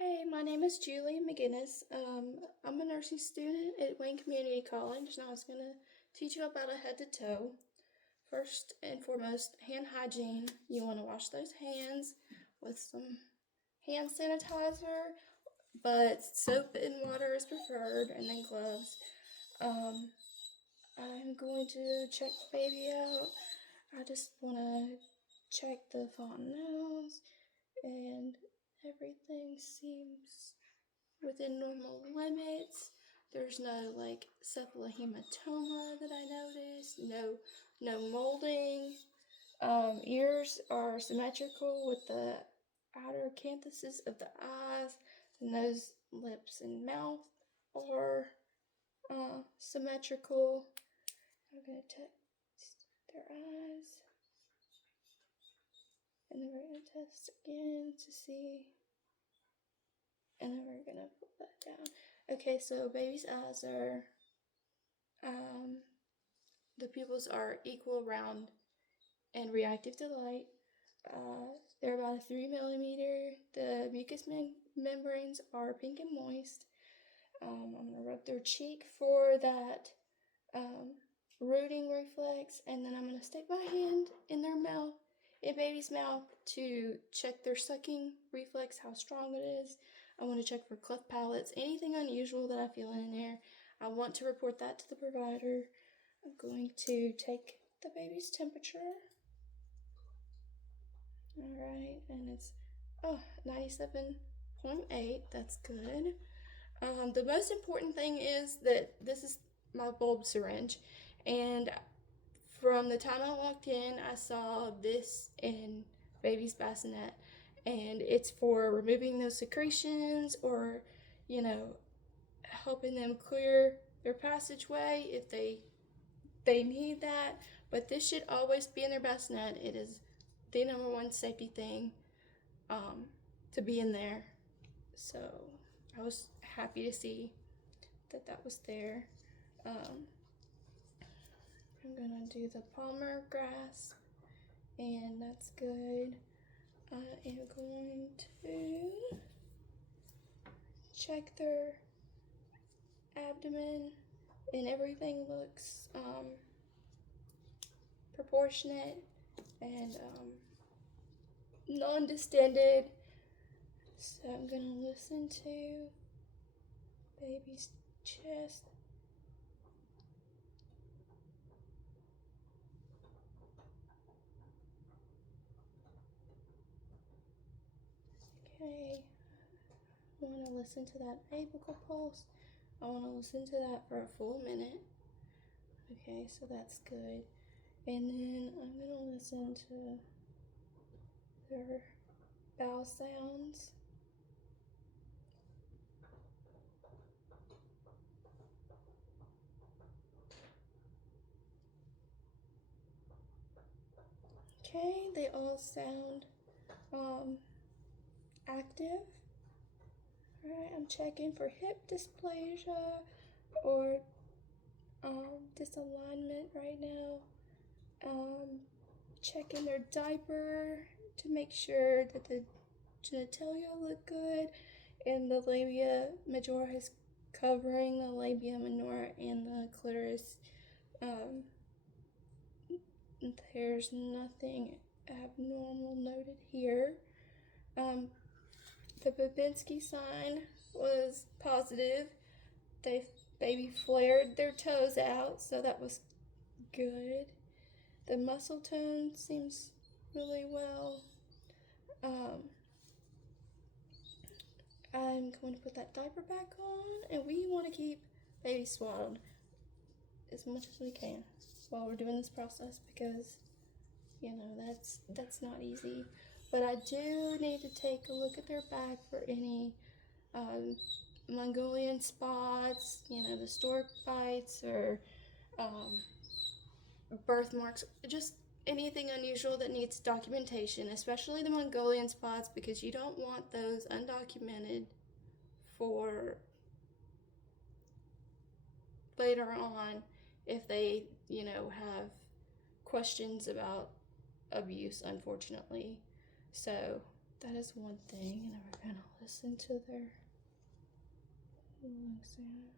Hey, my name is Julie McGinnis. I'm a nursing student at Wayne Community College, and I was going to teach you about a head to toe. First and foremost, hand hygiene. You want to wash those hands with some hand sanitizer, but soap and water is preferred, and then gloves. Um, I'm going to check the baby out. I just want to check the fontanelles, and everything seems within normal limits. There's no like cephalohematoma that I noticed. No molding. Ears are symmetrical with the outer canthus of the eyes. The nose, lips, and mouth are symmetrical. I'm gonna test their eyes, and then we're gonna test again to see, and then we're gonna put that down. Okay, so baby's eyes are Um, the pupils are equal, round, and reactive to light. They're about a 3 millimeter. The mucous membranes are pink and moist. I'm gonna rub their cheek for that um, rooting reflex, and then I'm gonna stick my hand in their mouth, in baby's mouth, to check their sucking reflex, how strong it is. I want to check for cleft palates, anything unusual that I feel in there. I want to report that to the provider. I'm going to take the baby's temperature. All right, and it's 97.8. That's good. The most important thing is that this is my bulb syringe, and from the time I walked in, I saw this in baby's bassinet, and it's for removing those secretions or, you know, helping them clear their passageway if they need that. But this should always be in their bassinet. It is the number one safety thing um, to be in there. So I was happy to see that that was there. Um, I'm gonna do the palmar grasp, and that's good. I am going to check their abdomen, and everything looks proportionate and non-distended. So I'm gonna listen to baby's chest. Okay, I want to listen to that apical pulse. I want to listen to that for a full minute. Okay, so that's good. And then I'm gonna listen to their bowel sounds. Okay, they all sound active. Alright, I'm checking for hip dysplasia or disalignment right now. Checking their diaper to make sure that the genitalia look good and the labia majora is covering the labia minora and the clitoris. Um, there's nothing abnormal noted here. The Babinski sign was positive. They baby flared their toes out, so that was good. The muscle tone seems really well. Um, I'm going to put that diaper back on, and we want to keep baby swaddled as much as we can while we're doing this process because that's not easy. But I do need to take a look at their back for any um, Mongolian spots, the stork bites or um, birthmarks, just anything unusual that needs documentation, especially the Mongolian spots, because you don't want those undocumented for later on if they, have questions about abuse, unfortunately. So that is one thing, and we're gonna listen to their lung sounds.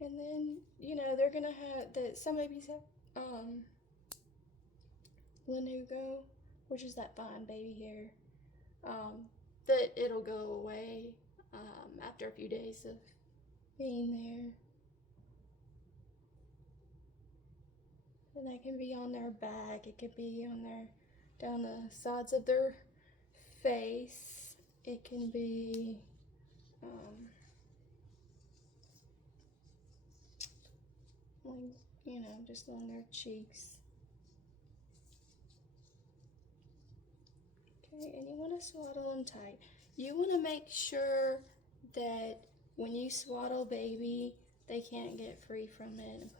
And then, they're gonna have that some babies have lanugo, which is that fine baby hair. That it'll go away after a few days of being there. And that can be on their back, it could be on down the sides of their face, it can be like, just on their cheeks. Okay, and you want to swaddle them tight. You want to make sure that when you swaddle baby, they can't get free from it, and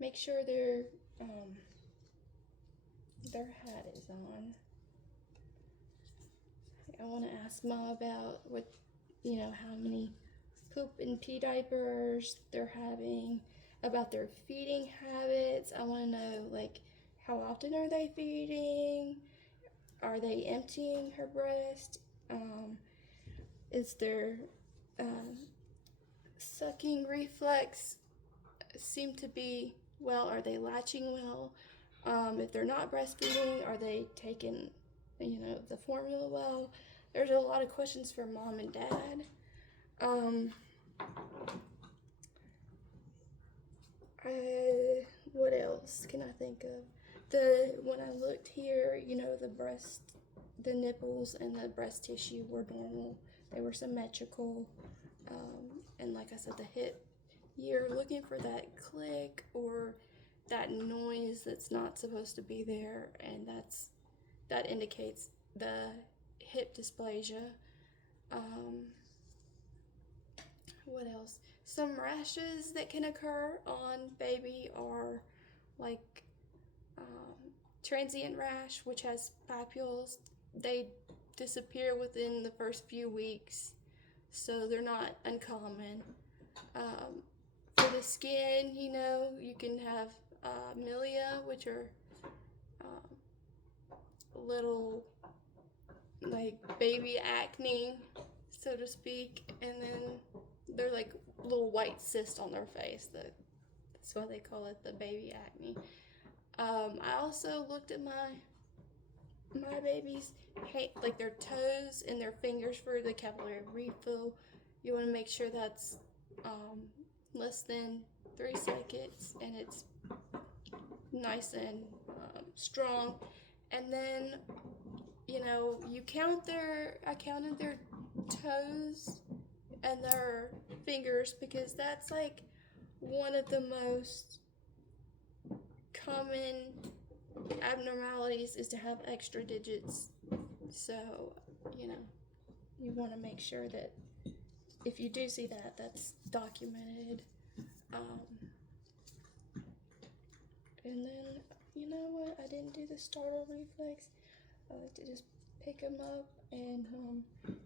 make sure their hat is on. I want to ask Mom about how many poop and pee diapers they're having, about their feeding habits. I want to know, like, how often are they feeding? Are they emptying her breast? Is their sucking reflex seem to be well? Are they latching well? If they're not breastfeeding, are they taking, the formula well? There's a lot of questions for Mom and Dad. What else can I think of? When I looked here, the nipples and the breast tissue were normal. They were symmetrical. And like I said, the hip, you're looking for that click or that noise that's not supposed to be there, and that indicates the hip dysplasia. What else? Some rashes that can occur on baby are like transient rash, which has papules. They disappear within the first few weeks, so they're not uncommon. For the skin, you can have milia, which are little like baby acne, so to speak, and then they're like little white cysts on their face. That's why they call it the baby acne. I also looked at my babies, like their toes and their fingers for the capillary refill. You want to make sure that's less than 3 seconds and it's nice and strong. And then, I counted their toes and their fingers, because that's like one of the most common abnormalities is to have extra digits. So, you want to make sure that if you do see that, that's documented. And then, you know what? I didn't do the startle reflex. I like to just pick them up, and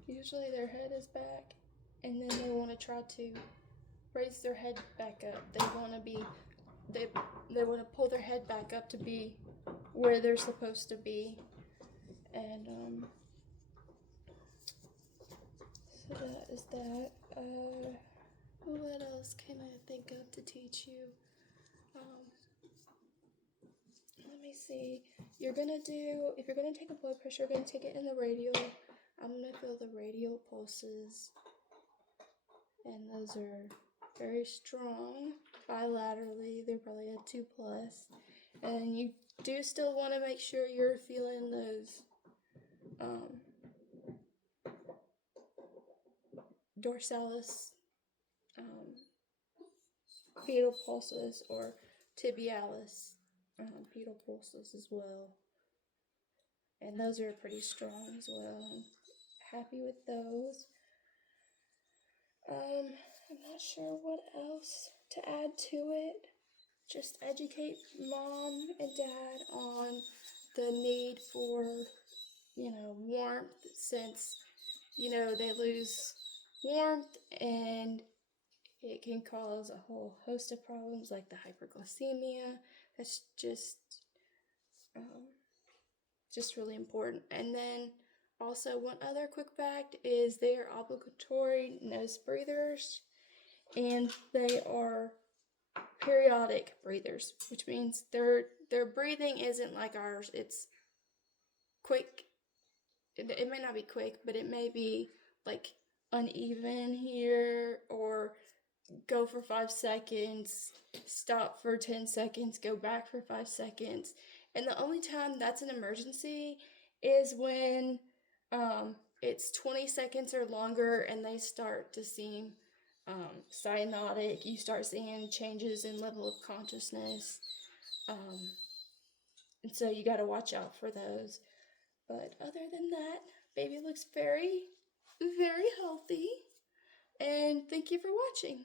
usually their head is back, and then they want to try to raise their head back up. They want to pull their head back up to be where they're supposed to be. And so that is that. What else can I think of to teach you? Let me see. If you're gonna take a blood pressure, you're gonna take it in the radial. I'm gonna feel the radial pulses, and those are very strong bilaterally. They're probably a 2+, and you do still want to make sure you're feeling those dorsalis pedal pulses or tibialis pedal pulses as well, and those are pretty strong as well. I'm happy with those. I'm not sure what else to add to it. Just educate Mom and Dad on the need for, warmth, since, they lose warmth, and it can cause a whole host of problems like the hyperglycemia. That's um, just really important. And then also one other quick fact is they are obligatory nose breathers, and they are periodic breathers, which means their breathing isn't like ours. It's quick. It may not be quick, but it may be like uneven here, or go for 5 seconds, stop for 10 seconds, go back for 5 seconds. And the only time that's an emergency is when it's 20 seconds or longer and they start to seem cyanotic. You start seeing changes in level of consciousness. Um, and so you got to watch out for those. But other than that, baby looks very, very healthy. And thank you for watching.